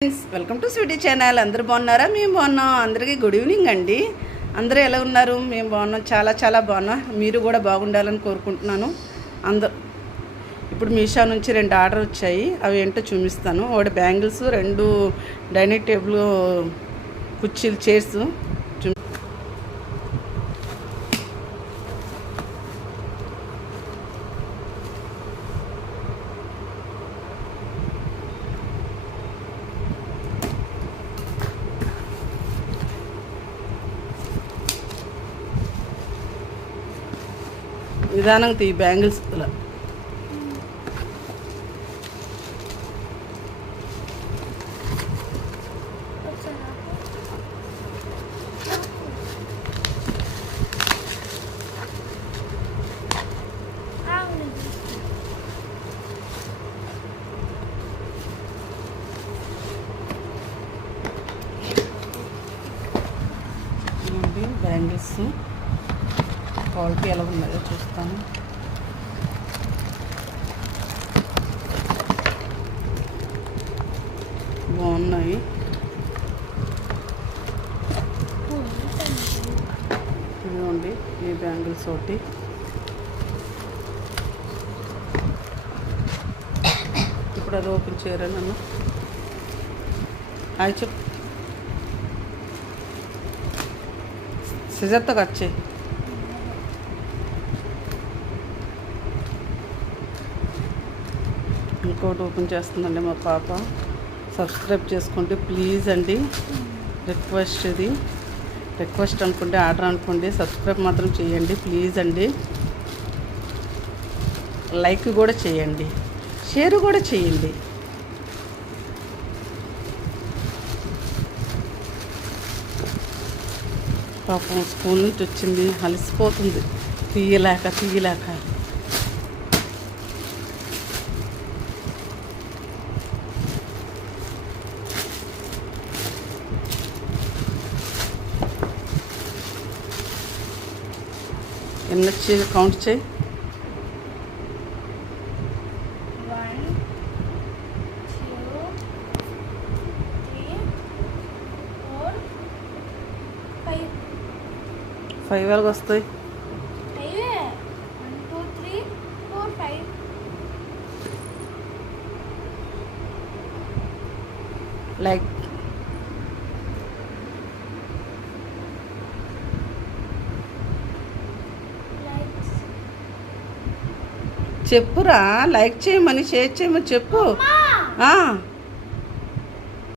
Welcome to Sweety channel. అందరూ బాగున్నారా? మేము బాగున్నాం. అందరికీ గుడ్ ఈవినింగ్ అండి. అందరూ ఎలా ఉన్నారు? మేము బాగున్నాం, చాలా చాలా బాగున్నాం. మీరు కూడా బాగుండాలని కోరుకుంటున్నాను. ఇప్పుడు మీషో నుంచి 2 ఆర్డర్ వచ్చాయి. అవి ఏంటో చూపిస్తాను. ఒకటి బ్యాంగిల్స్, 2 డైనింగ్ టేబుల్ కుర్చీలు, చైర్స్. నిదానంగా ఈ బ్యాంగిల్స్ బ్యాంగిల్స్ క్వాలిటీ ఎలా ఉన్నాయో చూస్తాను. బాగున్నాయి. ఇదిగోండి ఈ బ్యాంగిల్స్ ఒకటి. ఇప్పుడు అది ఓపెన్ చేయరా నన్ను? అవి చెప్పు, సిజర్తో కట్ చేయి. ఇంకోటి ఓపెన్ చేస్తుందండి మా పాప. సబ్స్క్రైబ్ చేసుకోండి ప్లీజ్ అండి. రిక్వెస్ట్, ఇది రిక్వెస్ట్ అనుకోండి, ఆర్డర్ అనుకోండి. సబ్స్క్రైబ్ మాత్రం చేయండి ప్లీజ్ అండి. లైక్ కూడా చేయండి, షేర్ కూడా చేయండి. పాపం స్కూల్ నుంచి వచ్చింది, అలసిపోతుంది, తీయలేక ఎన్ని వచ్చేది కౌంట్ చేయి. 1 2 3 4 5 5 వరకు వస్తాయి. 1 2 3 4 5. లైక్ చెప్పురా, లైక్ చేయమని, షేర్ చేయమని చెప్పు.